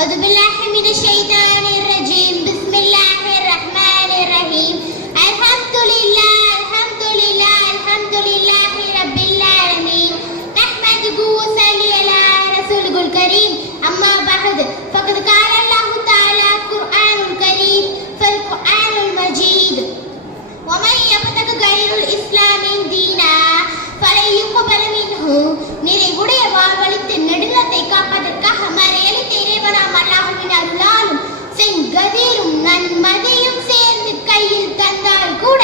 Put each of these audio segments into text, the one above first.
أعوذ بالله من الشيطان الرجيم بسم الله الرحمن الرحيم الحمد لله رب العالمين نحمده ونصلي على رسوله الكريم أما بعد فقد قال الله تعالى القرآن الكريم فالقرآن المجيد ومن يبتغي غير الإسلام دينا فلن يقبل منه நிறைவுடைய வாழ்வழித்து நெடுநிலத்தை காப்பதற்காக மறையளித்த இறைவனாம் அல்லாஹ்வின் அருளாலும் செங்கதிரும் நன்மதியும் சேர்ந்து கையில் தந்தால் கூட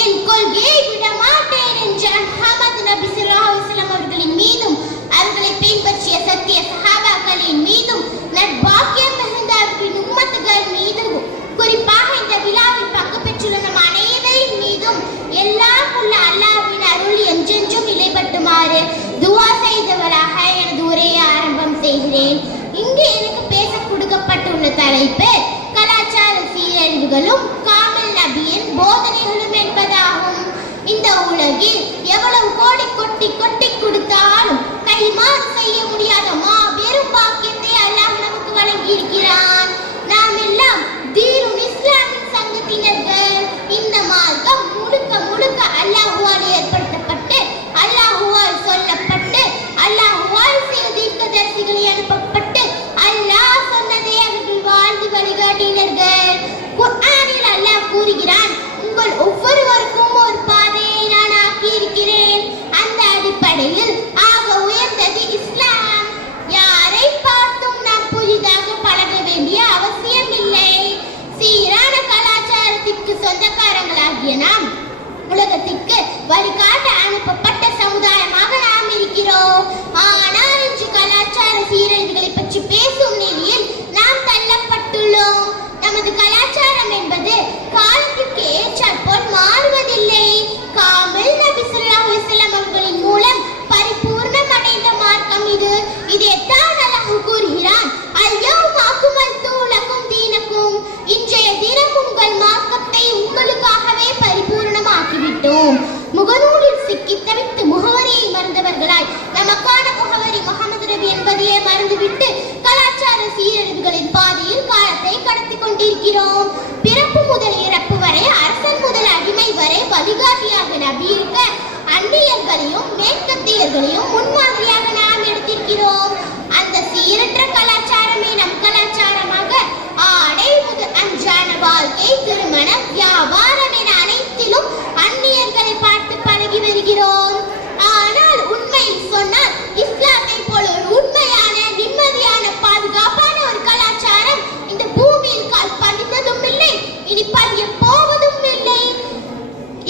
என் கொள்கையை விட மாட்டேன் என்ற முஹம்மது நபி ஸல்லல்லாஹு அலைஹி வஸல்லம் அவர்களின் மீதும் அவர்களை பின்பற்றிய சத்திய சஹாபாக்களின் மீதும் நற்பாக்கியம் மிகுந்த அவர்களின் உம்மத்துகள் மீதும் குறிப்பாக இந்த விழாவில் பங்கு பெற்றுள்ள நம் அனைவரின் மீதும் எல்லாம் உள்ள அல்லாஹ்வின் அருள் என்றென்றும் நிலைப்பட்டுமாறு துஆ செய்தவராக எனது உரையை ஆரம்பம் செய்கிறேன். இங்கு எனக்கு பேச கொடுக்கப்பட்டுள்ள தலைப்பு கலாச்சார சீரழிவுகளும் காமில் நபியின் போதனைகளும் என்பதாகும். இந்த உலகில் எவ்வளவு கோடி கொட்டி கொட்டி கொடுத்தாலும் கைமாறு செய்ய முடியாத மாபெரும் பாக்கியத்தை அல்லாஹ் நமக்கு வழங்கி இருக்கிறான். நாம் எல்லாம் தீனுல் இஸ்லாமின் சங்கத்தினர்கள். இந்த மார்க்கம் முழுக்க முழுக்க அல்லாஹ்வால் ஏற்படுத்தப்பட்டு அல்லாஹ்வால் சொல்லப்பட்டு அல்லாஹ்வால் சில தீர்க்கதரிசிகளை அனுப்பப்பட்டு அல்லாஹ் சொன்னதை அவர்கள் வாழ்ந்து வழிகாட்டினார்கள். குர்ஆனில் அல்லாஹ் கூறுகிறான், உங்கள் ஒவ்வொருவருக்கும் ஒரு பாதையை நான் ஆக்கியிருக்கிறேன். அந்த அடிப்படையில் ஆக உயர்ந்தது இஸ்லாம். யாரை பார்த்தும் நாம் புதிதாக பழக வேண்டிய அவசியம் இல்லை. சீரான கலாச்சாரத்திற்கு சொந்தக்காரங்களாகிய நாம் உலகத்திற்கு வழிகாட்ட அனுப்பப்பட்ட சமுதாயமாக நாம் இருக்கிறோம். ஆனால் இன்று கலாச்சார சீரழிவுகளை பற்றி பேசும் நிலையில் நாம் தள்ளப்பட்டுள்ளோம். நமது கலாச்சாரம் என்பது காலத்திற்கு ஏற்றாற்போல் மாறுவதில்லை. காமில் நபி ஸல்லல்லாஹு அலைஹி வஸல்லம் அவர்களின் மூலம் பரிபூர்ணம் அடைந்த மார்க்கம் இது. இதைத்தான் அல்லாஹ் கூறுகிறான், அல்-யௌம அக்மல்து லகும் தீனக்கும். இன்றைய தினம் உங்கள் மார்க்கத்தை உங்களுக்காகவே பரிபூர்ணமாக்கிவிட்டோம். முகநூலில் சிக்கி தவித்து முகவரியை மறந்தவர்களாய் நமக்கான முகவரி முஹம்மது நபி என்பதையே மறந்துவிட்டு கலாச்சார சீரழிவுகளின் பாதையில் காலத்தை கடத்தி கொண்டிருக்கிறோம். பிறப்பு முதல் இறப்பு வரை, அரசன் முதல் அடிமை வரை வழிகாட்டியாக நபி இருக்க அந்நியர்களையும் மேற்கத்தியர்களையும் முன்மாதிரியாக நாம் எடுத்திருக்கிறோம். அந்த சீரற்ற கலாச்சாரமே நம் கலாச்சாரமாக ஆடை முதல் அன்றாட வாழ்க்கை, திருமணம், வியாபாரம் என அனைத்திலும் அந்நியர்களை பார்த்து பழகி வருகிறோம். ஆனால் உண்மையில் சொன்னால் இஸ்லாத்தை போல ஒரு உண்மையான, நிம்மதியான, பாதுகாப்பான ஒரு கலாச்சாரம் இந்த பூமியில் கால் பதித்ததும் இல்லை, இனி பதிய போவதும் இல்லை.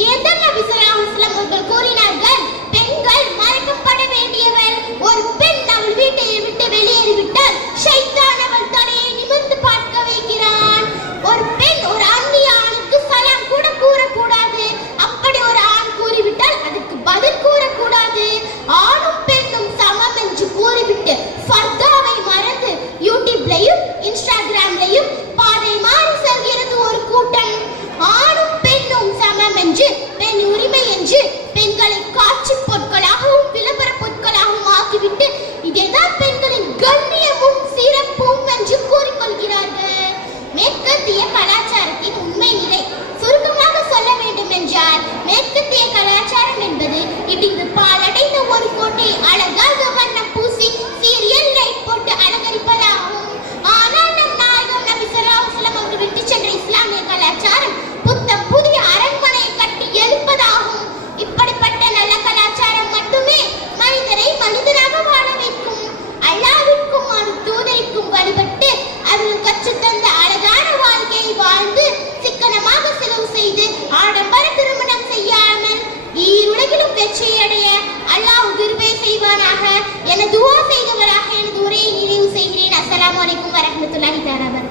ஏதன் நபி ஸல்லல்லாஹு அலைஹி வஸல்லம் அவர்கள் கூறினார்கள், பெண்கள் மறைக்கப்பட வேண்டியவர். ஒரு பெண் அவள் வீட்டை விட்டு வெளியேறிவிட்டால் ஷைத்தான் அவள் தலையை நிமிர்ந்து பார்க்க வைக்கிறான். ஒரு பெண் ஒரு அந்நிய ஆணுக்கு சலாம் கூட கூறக்கூடாது. அப்படி ஒரு ஆண் கூறிவிட்டால் அதுக்கு பதில் கூறக்கூடாது. ஆணும் பெண்ணும் சமம் என்று கூறிவிட்டு ஃபர்தாவை மறந்து யூடியூப்லையும் இன்ஸ்டாகிராம்லையும் பாதை மாறி செல்கிறது ஒரு கூட்டம். ஆணும் பெண்ணும் சமம் என்று, பெண் உரிமை என்று பெண்களை காட்சி பொருட்களாகவும் விளம்பர பொருட்களாகவும் ஆக்கிவிட்டு இதேதான் பெண்களின் கண்ணியமும் சிறப்பும் என்று கூறிக்கொள்கிறார்கள். மேற்கத்திய கலாச்சாரத்தின் உண்மை நிலை சுருக்கமாக சொல்ல வேண்டும் என்றால், மேற்கத்திய கலாச்சாரம் என்பது இடிந்து பாலடைந்த ஒரு கோட்டையை அழகாக வண்ணம் பூசி சீரியல் லைட் போட்டு அலங்கரிப்பதாகும். ஆனால் நம் நாயகம் நபி ஸல்லல்லாஹு அலைஹி வஸல்லம் அவர்கள் விட்டு சென்ற இஸ்லாமிய கலாச்சாரம் புத்தம் புதிய அரண்மனையை கட்டி எழுப்பதாகும். இப்படிப்பட்ட நல்ல கலாச்சாரம் மட்டுமே மனிதரை மனிதனாக வாழ வைக்கும். அல்லாஹ்விற்கும் ஒரு தூதருக்கும் வழிபட்டு அவர்கள் கற்றுத்தந்த அழகான வாழ்க்கையை வாழ்ந்து சிக்கனமாக செலவு செய்து ஆடம்பர திருமணம் செய்யாமல் ஈருலகிலும் வெற்றி அடைய அல்லாஹ் கிருபை செய்வானாக என துஆ செய்தவராக எனது உரையை நிறைவு செய்கிறேன். அஸ்ஸலாமு அலைக்கும் வரஹ்மத்துல்லாஹி தஆலா.